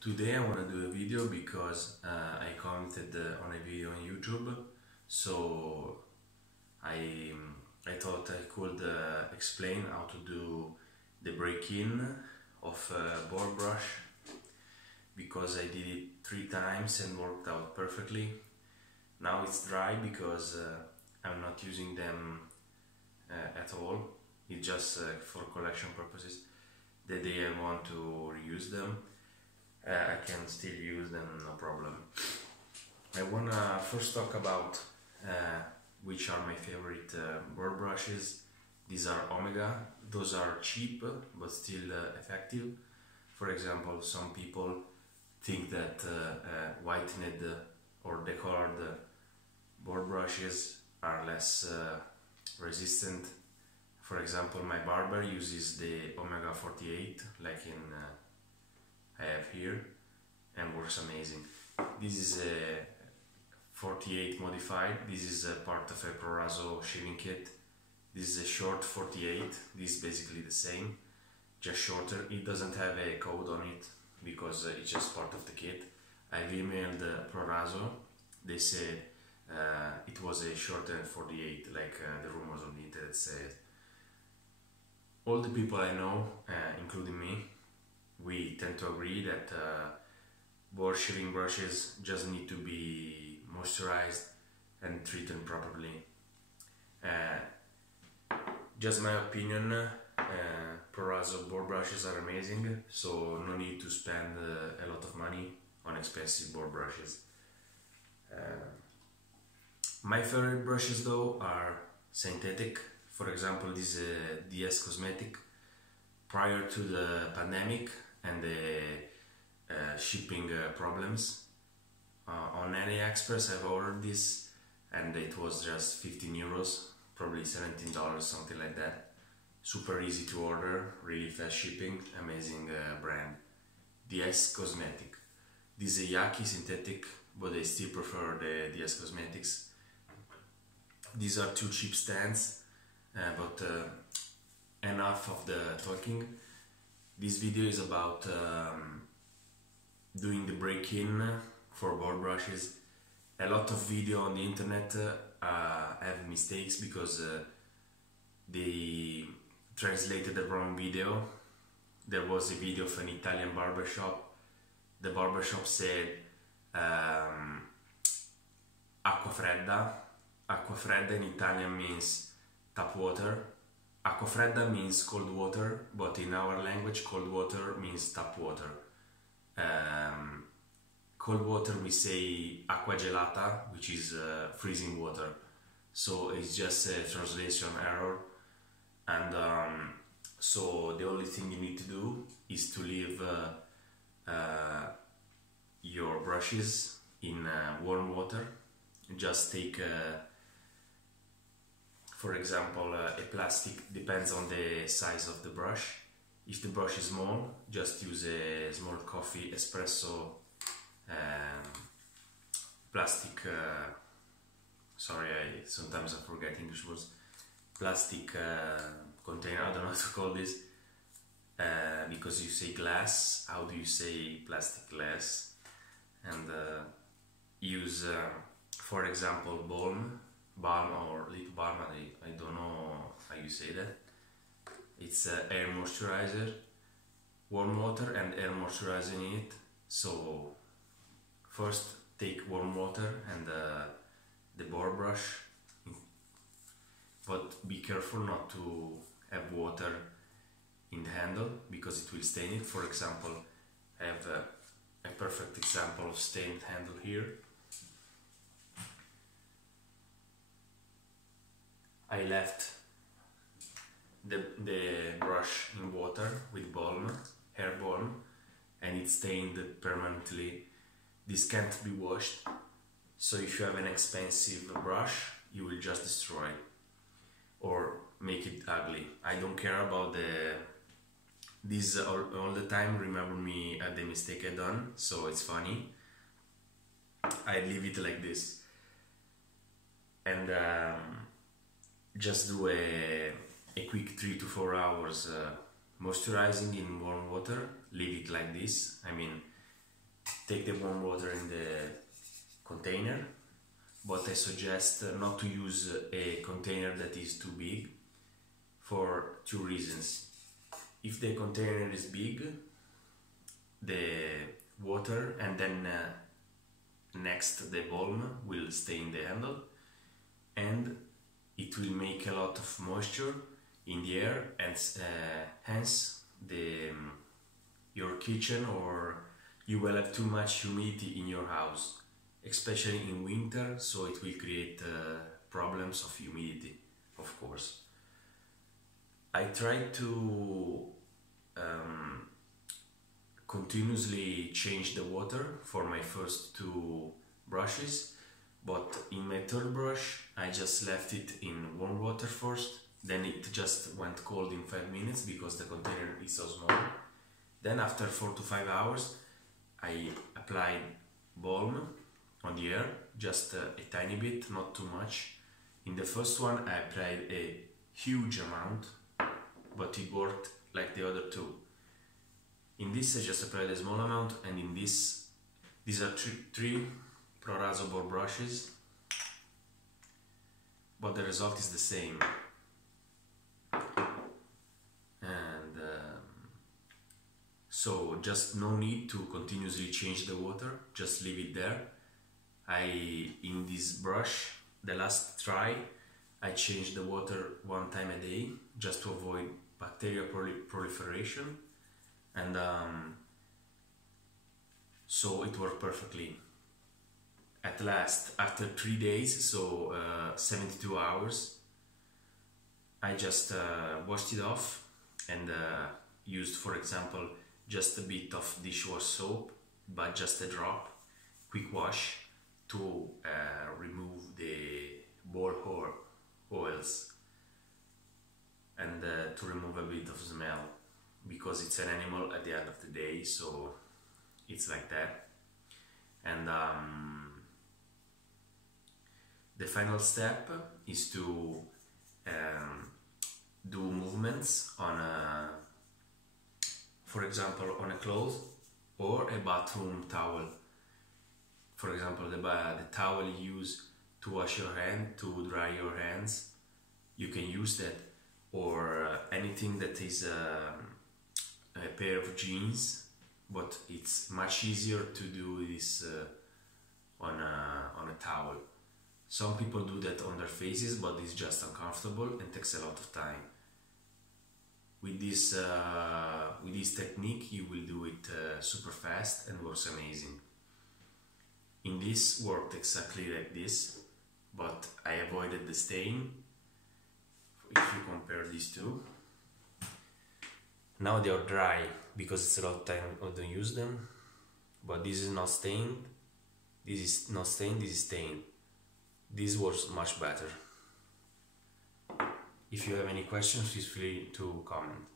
Today I want to do a video because I commented on a video on YouTube, so I thought I could explain how to do the break-in of a board brush, because I did it 3 times and worked out perfectly. Now it's dry because I'm not using them at all. It's just for collection purposes. The day I want to reuse them, I can still use them, no problem. I wanna first talk about which are my favorite board brushes. These are Omega. Those are cheap but still effective. For example, some people think that whitened or decolored board brushes are less resistant. For example, my barber uses the Omega 48, like I have here, and works amazing. This is a 48 modified. This is a part of a Proraso shaving kit. This is a short 48. This is basically the same, just shorter. It doesn't have a code on it because it's just part of the kit. I've emailed Proraso. They said it was a shortened 48, like the rumors on the internet said. All the people I know, including me, we tend to agree that board shaving brushes just need to be moisturized and treated properly. Just my opinion, Proraso board brushes are amazing, so no need to spend a lot of money on expensive board brushes. My favorite brushes though are synthetic. For example, this is a DS Cosmetic. Prior to the pandemic and the shipping problems, on AliExpress I've ordered this and it was just 15 euros, probably $17, something like that. Super easy to order, really fast shipping, amazing brand. DS Cosmetic. This is a Yaki synthetic, but I still prefer the DS Cosmetics. These are 2 cheap stands, but enough of the talking. This video is about doing the break-in for board brushes. A lot of video on the internet have mistakes because they translated the wrong video. There was a video of an Italian barbershop. The barbershop said acqua fredda. Acqua fredda in Italian means tap water. Acqua fredda means cold water, but in our language cold water means tap water. Cold water we say acqua gelata, which is freezing water. So it's just a translation error, and so the only thing you need to do is to leave your brushes in warm water. Just take for example, a plastic, depends on the size of the brush. If the brush is small, just use a small coffee espresso plastic, sorry, sometimes I forget English words, plastic container, I don't know how to call this, because you say glass, how do you say plastic glass? And use, for example, balm or lip balm, I don't know how you say that. It's air moisturizer, warm water and air moisturizer in it. So first take warm water and the board brush, but be careful not to have water in the handle because it will stain it. For example, I have a perfect example of stained handle here. I left the brush in water with balm, hair balm, and it stained permanently. This can't be washed, so if you have an expensive brush, you will just destroy it or make it ugly. I don't care about this all the time. Remember me at the mistake I done, so it's funny. I leave it like this, and just do a quick 3 to 4 hours moisturizing in warm water. Leave it like this. I mean, take the warm water in the container, but I suggest not to use a container that is too big for two reasons. If the container is big, the water and then next the balm will stay in the handle, and it will make a lot of moisture in the air, and hence your kitchen, or you will have too much humidity in your house, especially in winter, so it will create problems of humidity, of course. I try to continuously change the water for my first two brushes, but in my third brush I just left it in warm water first, then it just went cold in 5 minutes because the container is so small. Then after 4 to 5 hours I applied balm on the air, just a tiny bit, not too much. In the first one I applied a huge amount, but it worked like the other two. In this I just applied a small amount, and in this, these are three Proraso boar brushes, but the result is the same. And so just no need to continuously change the water, just leave it there. In this brush, the last try, I changed the water 1 time a day just to avoid bacterial proliferation, and so it worked perfectly. At last, after 3 days, so 72 hours, I just washed it off and used, for example, just a bit of dishwash soap, but just a drop, quick wash, to remove the boar oils and to remove a bit of smell, because it's an animal at the end of the day, so it's like that. And the final step is to do movements on for example, on a cloth or a bathroom towel. For example, the towel you use to wash your hand, to dry your hands, you can use that, or anything that is a pair of jeans, but it's much easier to do this on a towel. Some people do that on their faces, but it's just uncomfortable and takes a lot of time. With this technique you will do it super fast and works amazing. In this worked exactly like this, but I avoided the stain, if you compare these two. Now they are dry, because it's a lot of time I don't use them, but this is not stained, this is not stained, this is stained. This works much better. If you have any questions, feel free to comment.